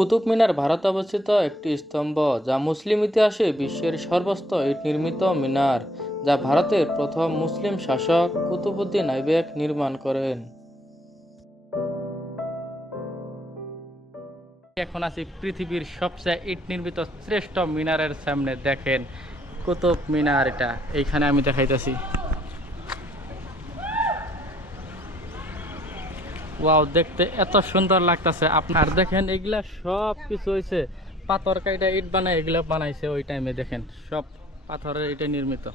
কুতুব মিনার ভারতে অবস্থিত একটি স্তম্ভ, যা মুসলিম ইতিহাসে বিশ্বের সর্বোচ্চ ইট নির্মিত মিনার, যা ভারতের প্রথম মুসলিম শাসক কুতুবুদ্দিন আইবেক নির্মাণ করেন। এখন আছি পৃথিবীর সবচেয়ে ইট নির্মিত শ্রেষ্ঠ মিনারের সামনে, দেখেন কুতুব মিনার এটা। এইখানে আমি দেখাইতেছি। ওয়াও দেখতে এত সুন্দর লাগতেছে। আপনার দেখেন, এগুলা সব কিছু হয়েছে পাথর কাইটা ইট বানায়, এগুলা বানাইছে ওই টাইমে দেখেন। সব পাথরের এটা নির্মিত।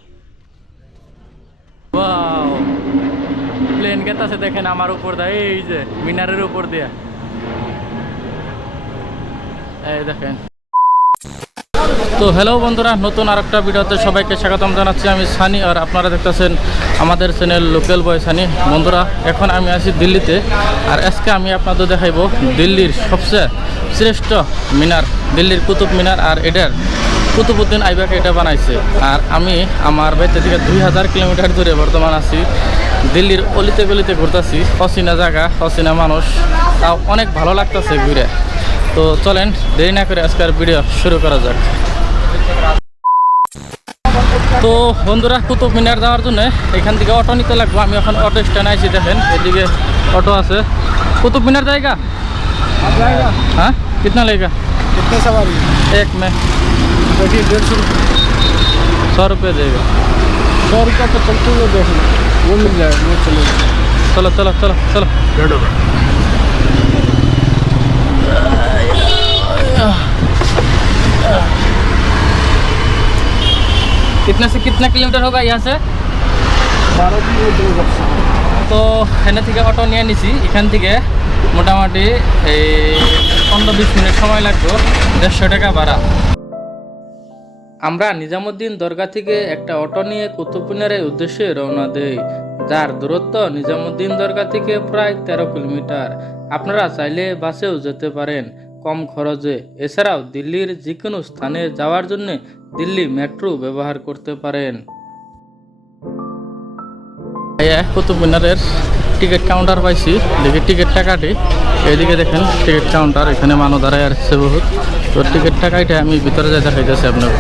ওয়াও প্লেন গেতাছে, দেখেন আমার উপর দিয়ে, এই যে, মিনারের উপর দিয়ে। এই দেখেন। তো হ্যালো বন্ধুরা, নতুন আরেকটা ভিডিওতে সবাইকে স্বাগতম জানাচ্ছি। আমি সানি আর আপনারা দেখতেছেন আমাদের চ্যানেল লোকাল বয় সানি। বন্ধুরা, এখন আমি আছি দিল্লিতে আর আজকে আমি আপনাদের দেখাইব দিল্লির সবচেয়ে শ্রেষ্ঠ মিনার, দিল্লির কুতুব মিনার আর এটার কুতুবুদ্দিন আইবাক এটা বানাইছে। আর আমি আমার বাড়িতে থেকে দুই হাজার কিলোমিটার দূরে বর্তমান আছি। দিল্লির অলিতে গলিতে ঘুরতেছি, অচেনা জায়গা, অচেনা মানুষ, তাও অনেক ভালো লাগতেছে ঘুরে। তো চলেন দেরি না করে আজকের ভিডিও শুরু করা যাক। তো বন্ধুরা কুতুব মিনার যাওয়ার জন্য এখান থেকে অটো নিতে লাগবো আমি এখন অটো স্ট্যান্ড আইছি দেখেন এদিকে অটো আছে কুতুব মিনার জায়গা आप जाएगा हाँ कितना लेगा कितने सवारी एक में देखिए डेढ़ सौ सौ रुपये देगा सौ रुपये तो चलते हुए देख लो वो मिल जाएगा वो चलेगा चलो चलो चलो चलो डेढ़ कितने से कितना किलोमीटर होगा यहाँ से बारह की वो दो बक्सा তো এখানে থেকে অটো নিয়ে নিছি এখান থেকে মোটামুটি এই পনেরো বিশ মিনিট সময় লাগবে দেড়শো টাকা ভাড়া আমরা নিজামুদ্দিন দরগা থেকে একটা অটো নিয়ে কুতুব মিনারের উদ্দেশ্যে রওনা দেই যার দূরত্ব নিজামুদ্দিন দরগা থেকে প্রায় তেরো কিলোমিটার আপনারা চাইলে বাসেও যেতে পারেন কম খরচে। এছাড়াও দিল্লির যে কোনো স্থানে যাওয়ার জন্য দিল্লি মেট্রো ব্যবহার করতে পারেন। কুতুব মিনারের টিকিট কাউন্টার পাইছি। দেখি টিকিটটা কাটি এইদিকে দেখেন, টিকিট কাউন্টার। এখানে মানুষ দাঁড়ায় আসছে বহুত। তো টিকিটটা কাটে আমি ভিতরে যাই দেখাইতেছি আপনাকে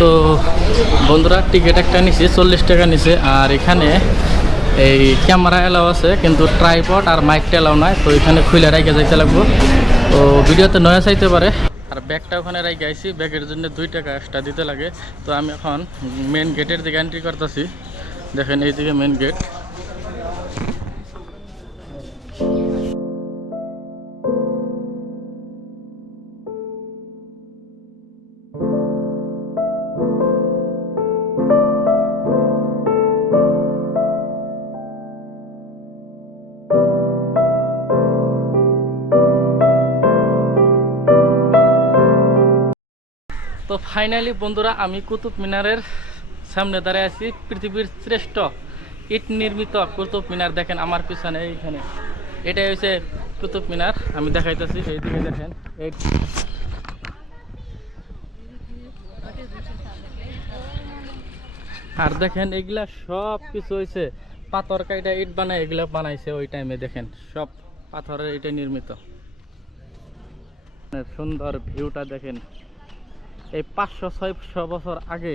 তো বন্ধুরা টিকিট একটা নিছি, চল্লিশ টাকা নিছে। আর এখানে এই ক্যামেরা এলাও আছে, কিন্তু ট্রাইপড আর মাইকটা এলাও নাই, তো এখানে খুলে রাইকে যাইতে লাগবো। তো ভিডিওতে নয়া চাইতে পারে। আর ব্যাগটা ওখানে রাইকে আইছি, ব্যাগের জন্য দুই টাকা এক্সট্রা দিতে লাগে। তো আমি এখন মেন গেটের দিকে এন্ট্রি করতেছি। দেখেন এইদিকে মেন গেট তো ফাইনালি বন্ধুরা, আমি কুতুব মিনারের সামনে দাঁড়িয়ে আছি। পৃথিবীর শ্রেষ্ঠ ইট নির্মিত কুতুব মিনার। দেখেন আমার পিছনে এইখানে। এটাই হচ্ছে কুতুব মিনার। আমি দেখাইতেছি এইদিকে দেখেন আর দেখেন এগুলা সব কিছু হয়েছে পাথর কাইটা ইট বানায়, এগুলা বানাইছে ওই টাইমে দেখেন। সব পাথরের ইটে নির্মিত। সুন্দর ভিউটা দেখেন। এই পাঁচশো, ছয়শো বছর আগে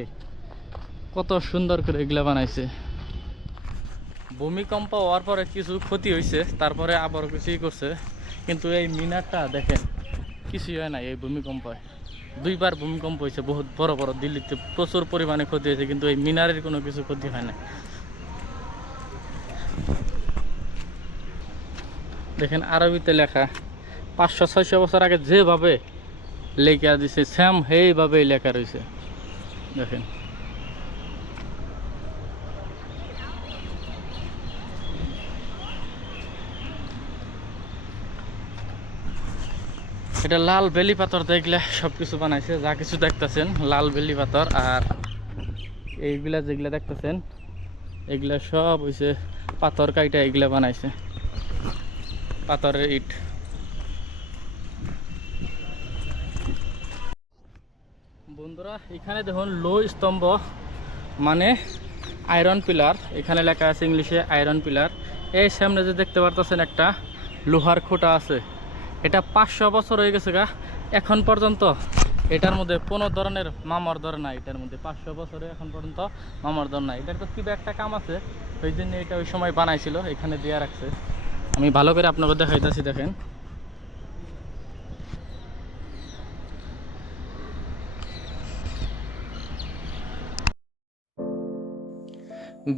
কত সুন্দর করে এগুলা বানাইছে। ভূমিকম্প হওয়ার পরে কিছু ক্ষতি হয়েছে তারপরে আবার কিছুই করছে। কিন্তু এই মিনারটা দেখেন, কিছুই হয় না এই ভূমিকম্পে। দুইবার ভূমিকম্প হয়েছে বহুত বড় বড় দিল্লিতে প্রচুর পরিমাণে ক্ষতি হয়েছে কিন্তু এই মিনারের কোনো কিছু ক্ষতি হয় না। দেখেন আরবিতে লেখা, পাঁচশো, ছয়শো বছর আগে যেভাবে লেখা দিছে স্যাম সেইভাবেই লেখা রয়েছে। দেখেন। এটা লাল বেলি পাথর দেখলে সব কিছু বানাইছে, যা কিছু দেখতেছেন, লাল বেলি পাথর আর এইগুলা যেগুলা দেখতেছেন, এগুলা সব হইছে পাথর কাইটা এগুলা বানাইছে। পাথরের ইট বন্ধু বন্ধুরা, এখানে দেখুন, লো স্তম্ভ মানে আয়রন পিলার এখানে লেখা আছে ইংলিশে আয়রন পিলার এই সামনে যে দেখতে পারতেছেন একটা লোহার খুঁটা আছে। এটা পাঁচশো বছর হয়ে গেছে গা। এখন পর্যন্ত এটার মধ্যে কোনো ধরনের মামার দর নাই। এটার মধ্যে পাঁচশো বছরে এখন পর্যন্ত মামার দর নাই। এটার তো কিবা একটা কাম আছে। ওই জন্য এটা ওই সময় বানাইছিল। এখানে দেওয়া রাখছে। আমি ভালো করে আপনাকে দেখাইতেছি, দেখেন।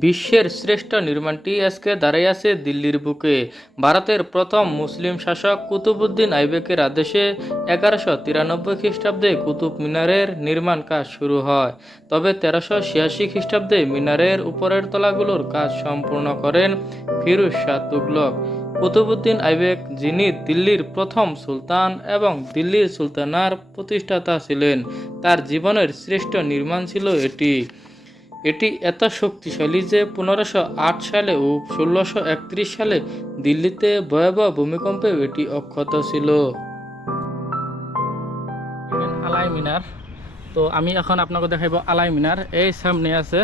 বিশ্বের শ্রেষ্ঠ নির্মাণটি আজকে দাঁড়াই আছে দিল্লির বুকে। ভারতের প্রথম মুসলিম শাসক কুতুবুদ্দিন আইবেকের আদেশে এগারোশো তিরানব্বই খ্রিস্টাব্দে কুতুব মিনারের নির্মাণ কাজ শুরু হয়। তবে তেরোশো ছিয়াশি খ্রিস্টাব্দে মিনারের উপরের তলাগুলোর কাজ সম্পূর্ণ করেন ফিরুজ শাহ তুগলক। কুতুবুদ্দিন আইবেক যিনি দিল্লির প্রথম সুলতান এবং দিল্লির সুলতানার প্রতিষ্ঠাতা ছিলেন, তার জীবনের শ্রেষ্ঠ নির্মাণ ছিল এটি। এটি এত শক্তিশালী যে পনেরোশো আট সালে ও ষোলোশো একত্রিশ সালে দিল্লিতে ভয়াবহ ভূমিকম্পে এটি অক্ষত ছিল। আলাই মিনার। তো আমি এখন আপনাকে দেখাইব আলাই মিনার। এই সামনে আছে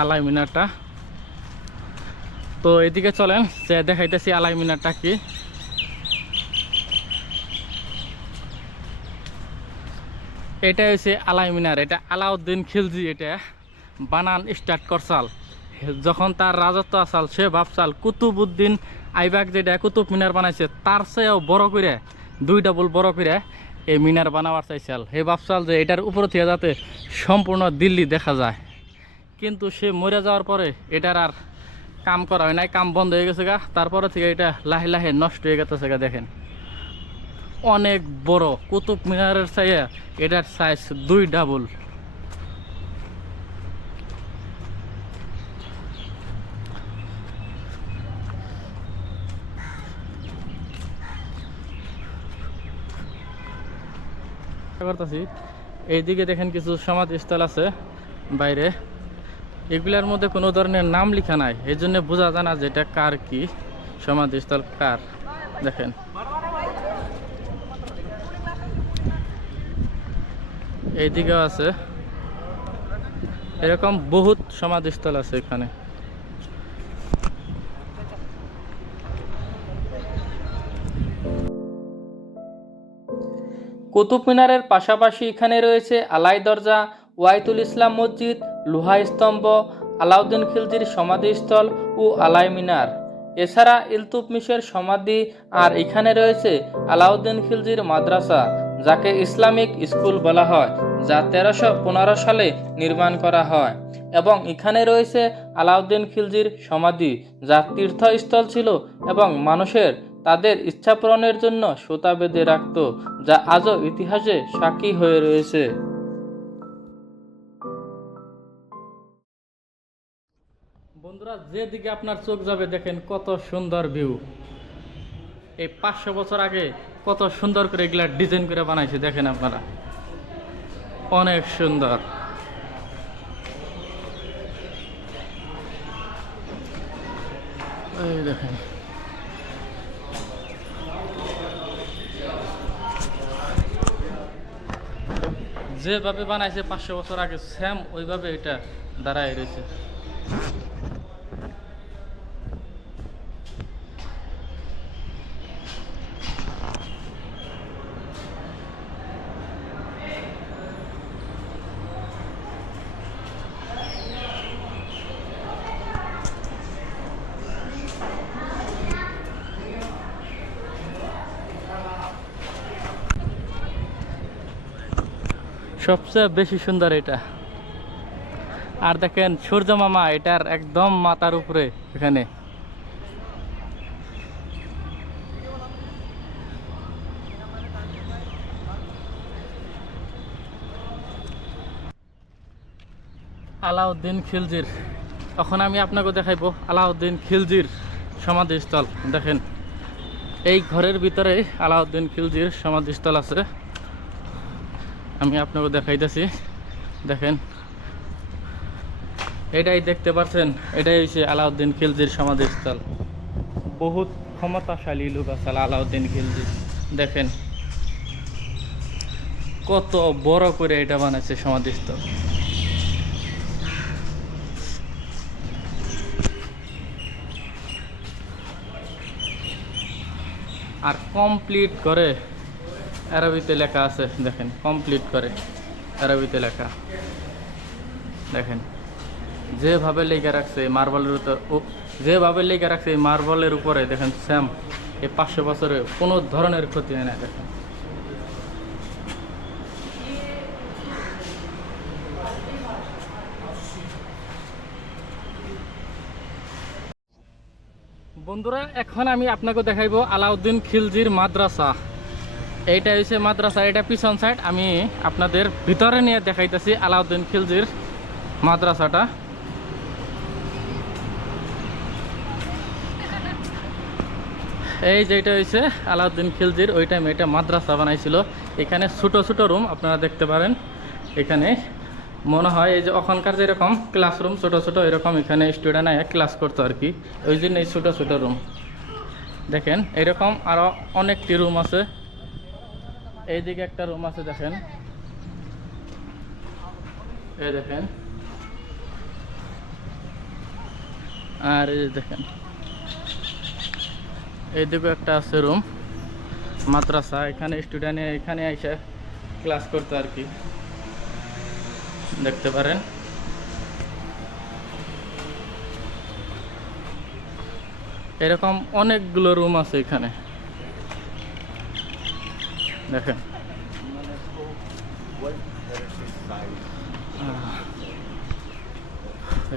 আলাই মিনারটা। তো এদিকে চলেন যে দেখাইতেছি আলাই মিনারটা কি। এটা হচ্ছে আলাই মিনার, এটা আলাউদ্দিন খিলজি এটা। বানান স্টার্ট করছাল। যখন তার রাজত্ব আসাল সে ভাবসাল কুতুবুদ্দিন আইবাক যেটা কুতুব মিনার বানাইছে, তার চেয়েও বড় করে, দুই ডাবল বড় করে এই মিনার বানাবার চাইছাল। হে ভাবসাল যে এটার উপর থেকে যাতে সম্পূর্ণ দিল্লি দেখা যায়। কিন্তু সে মরে যাওয়ার পরে এটার আর কাম করা হয় নাই, কাম বন্ধ হয়ে গেছে গা। তারপরে থেকে এটা লাহে লাহে নষ্ট হয়ে গেছে গা, দেখেন। অনেক বড় কুতুব মিনারের চাইয়ে এটার সাইজ দুই ডাবল করতেছি। এইদিকে দেখেন কিছু সমাধিস্থল আছে বাইরে। এগুলার মধ্যে কোনো ধরনের নাম লেখা নাই। এই জন্য বোঝা যায় না যে এটা কার কি, সমাধিস্থল কার। দেখেন। এইদিকেও আছে। এরকম বহুত সমাধিস্থল আছে এখানে। কুতুব মিনারের পাশাপাশি এখানে রয়েছে আলাই দরজা, ওয়াইতুল ইসলাম মসজিদ, লোহা স্তম্ভ, আলাউদ্দিন খিলজির সমাধিস্থল ও আলাই মিনার। এছাড়া ইলতুতমিশের সমাধি আর এখানে রয়েছে আলাউদ্দিন খিলজির মাদ্রাসা, যাকে ইসলামিক স্কুল বলা হয়, যা তেরোশো পনেরো সালে নির্মাণ করা হয়। এবং এখানে রয়েছে আলাউদ্দিন খিলজির সমাধি, যা তীর্থস্থল ছিল এবং মানুষের তাদের ইচ্ছা পূরণের জন্য সুতা বেঁধে রাখত, যা আজও ইতিহাসে সাক্ষী হয়ে রয়েছে। বন্ধুরা, যেদিকে আপনার চোখ যাবে, দেখেন কত সুন্দর ভিউ এই পাঁচশো বছর আগে কত সুন্দর করে এগুলা ডিজাইন করে বানাইছে, দেখেন আপনারা। অনেক সুন্দর। এই দেখেন। যেভাবে বানাইছে পাঁচশো বছর আগে সেম ওইভাবে এটা দাঁড়ায় রয়েছে। সবচেয়ে বেশি সুন্দর এটা। আর দেখেন, সূর্য মামা, এটার একদম মাথার উপরে এখানে। আলাউদ্দিন খিলজির। এখন আমি আপনাকে দেখাইবো আলাউদ্দিন খিলজির সমাধিস্থল। দেখেন, এই ঘরের ভিতরে আলাউদ্দিন খিলজির সমাধিস্থল আছে। আমি আপনাকে দেখাইতেছি। দেখেন। এটাই দেখতে পাচ্ছেন, এটাই হচ্ছে আলাউদ্দিন খিলজির সমাধিস্থল। বহুত ক্ষমতাশালী লোক আছে আলাউদ্দিন খিলজি। দেখেন। কত বড় করে এটা বানাইছে সমাধিস্থল। আর কমপ্লিট করে আরবিতে লেখা আছে, দেখেন কমপ্লিট করে আরবিতে লেখা। দেখেন, যেভাবে লেগে রাখছে মার্বলের যেভাবে লেগে রাখছে মার্বলের উপরে, দেখেন স্যাম এই পাঁচশো বছরে কোনো ধরনের ক্ষতি হয় না, দেখেন। বন্ধুরা, এখন আমি আপনাকে দেখাইব আলাউদ্দিন খিলজির মাদ্রাসা। এইটা হচ্ছে মাদ্রাসা এটা পিছন সাইড আমি আপনাদের ভিতরে নিয়ে দেখাইতেছি আলাউদ্দিন খিলজির মাদ্রাসাটা। এই যেটা হয়েছে আলাউদ্দিন খিলজির, ওই টাইমে এটা মাদ্রাসা বানাইছিল। এখানে ছোটো ছোটো রুম আপনারা দেখতে পারেন। এখানে মনে হয় এই যে ওখানকার যেরকম ক্লাসরুম ছোটো ছোটো, এরকম এখানে স্টুডেন্ট আয় ক্লাস করতো আর কি। ওই জন্য এই ছোটো ছোটো রুম দেখেন, এরকম আরও অনেকটি রুম আছে। এইদিকে একটা রুম আছে দেখেন। এই দেখেন। আর এই দেখেন। এইদিকে একটা আছে রুম মাদ্রাসা। এখানে স্টুডেন্ট এখানে এসে ক্লাস করতে আর কি। দেখতে পারেন। এরকম অনেকগুলো রুম আছে এখানে। দেখেন।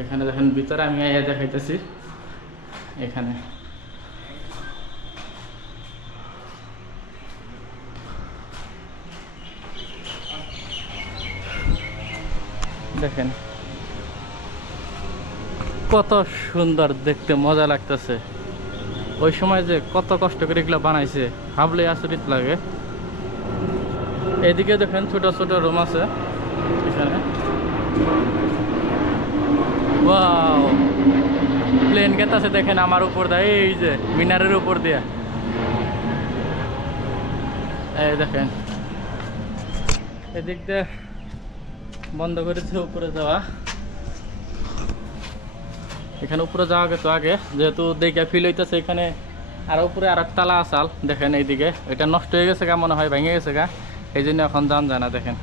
এখানে দেখেন, ভিতরে আমি আইয়া দেখাইতেছি। এখানে। দেখেন। কত সুন্দর দেখতে, মজা লাগতেছে। ওই সময় যে কত কষ্ট করে এগুলো বানাইছে ভাবলে আচরিত লাগে। এদিকে দেখেন ছোট ছোট রুম আছে। এখানে। প্লেন গেট আছে দেখেন আমার উপর দেয়, এই যে, মিনারের উপর দিয়ে। এই দেখেন। এদিক দিয়ে বন্ধ করেছে উপরে যাওয়া। এখানে উপরে যাওয়া গেছে আগে, যেহেতু দেখে ফিল হইতেছে এখানে আর উপরে আর তালা আসাল, দেখেন এইদিকে। এটা নষ্ট হয়ে গেছে গা, মনে হয়, ভেঙে গেছে গা। এই জন্য এখন যান যায় না দেখেন।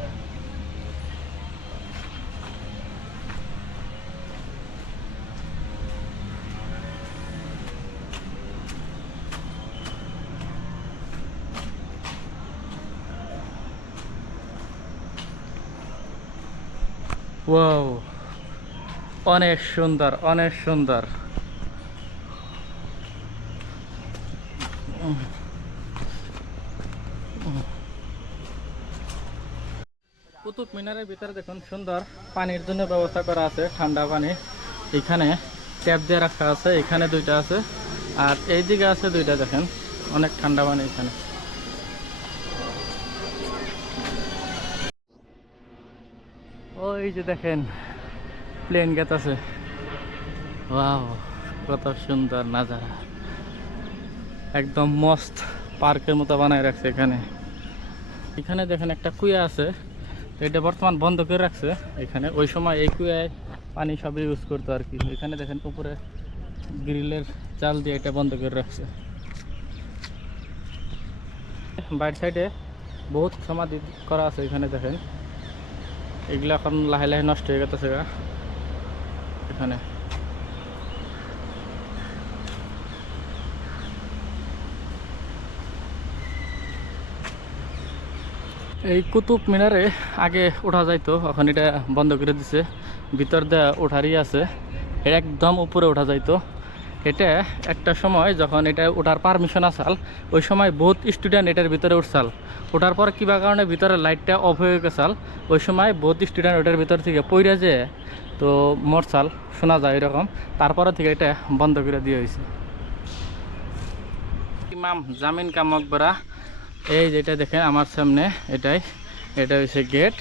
অনেক সুন্দর অনেক সুন্দর। কুতুব মিনারের ভিতরে দেখুন সুন্দর পানির জন্য ব্যবস্থা করা আছে, ঠান্ডা পানি। এখানে ট্যাপ দিয়ে রাখা আছে, এখানে দুইটা আছে, আর এই দিকে আছে দুইটা, দেখেন, অনেক ঠান্ডা পানি এখানে। ওই যে দেখেন, প্লেন গেট আছে। ওয়াও, কত সুন্দর নাজারা। একদম মস্ত পার্কের মতো বানায় রাখছে এখানে। এখানে দেখেন একটা কুয়া আছে এটা বর্তমান বন্ধ করে রাখছে এখানে। ওই সময় এই কুয়ায় পানি সব ইউজ করতো আর কি। এখানে দেখেন উপরে গ্রিলের চাল দিয়ে এটা বন্ধ করে রাখছে। বাইর সাইডে বহুত সমাধি করা আছে এখানে দেখেন। এগুলো এখন লাহে লাহে নষ্ট হয়ে গেছে এখানে। এই কুতুব মিনারে আগে ওঠা যাইতো, এখন এটা বন্ধ করে দিছে। ভিতর দেয়া ওঠারই আছে। এটা একদম উপরে ওঠা যাইতো। এটা একটা সময় যখন এটা ওঠার পারমিশন আসাল, ওই সময় বহুত স্টুডেন্ট এটার ভিতরে উঠছাল। ওঠার পর কিবা কারণে ভিতরে লাইটটা অফ হয়ে গেছাল। ওই সময় বহুত স্টুডেন্ট ওটার ভিতর থেকে পইরা যে তো মরসাল শোনা যায় এরকম। তারপরে থেকে এটা বন্ধ করে দিয়ে হয়েছে ইমাম জামিন কা মকবরা এই যেটা দেখেন আমার সামনে, এটাই, এটা হচ্ছে গেট।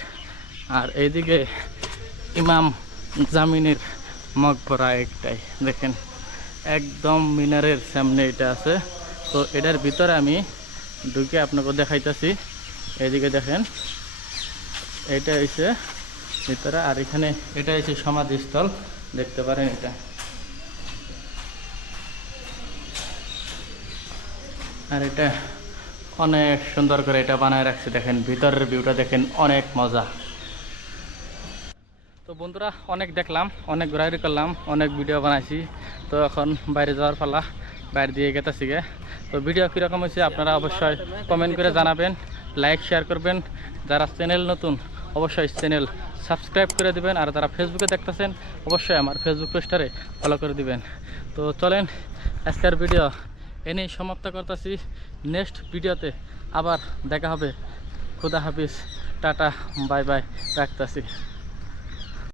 আর এইদিকে ইমাম জামিনের মকবরা একটাই, দেখেন। একদম মিনারের সামনে এটা আছে। তো এটার ভিতরে আমি ঢুকে আপনাকে দেখাইতেছি। এইদিকে দেখেন, এটা হচ্ছে ভিতরে, আর এখানে এটা হচ্ছে সমাধিস্থল, দেখতে পারেন এটা। আর এটা অনেক সুন্দর করে এটা বানায় রাখছে। দেখেন, ভিতরের ভিউটা দেখেন, অনেক মজা। তো বন্ধুরা, অনেক দেখলাম, অনেক ঘোরাঘুরি করলাম, অনেক ভিডিও বানাইছি। তো এখন বাইরে যাওয়ার পালা, বাইরে দিয়ে গেতেছি গে। তো ভিডিও কীরকম হয়েছে আপনারা অবশ্যই কমেন্ট করে জানাবেন লাইক শেয়ার করবেন। যারা চ্যানেল নতুন, অবশ্যই চ্যানেল সাবস্ক্রাইব করে দিবেন। আর যারা ফেসবুকে দেখতেছেন, অবশ্যই আমার ফেসবুক পেজটারে ফলো করে দিবেন। তো চলেন, আজকের ভিডিও এনেই সমাপ্ত করতেছি। নেক্সট ভিডিওতে আবার দেখা হবে। খুদা হাফিজ টাটা বাই বাই রাখতেছি।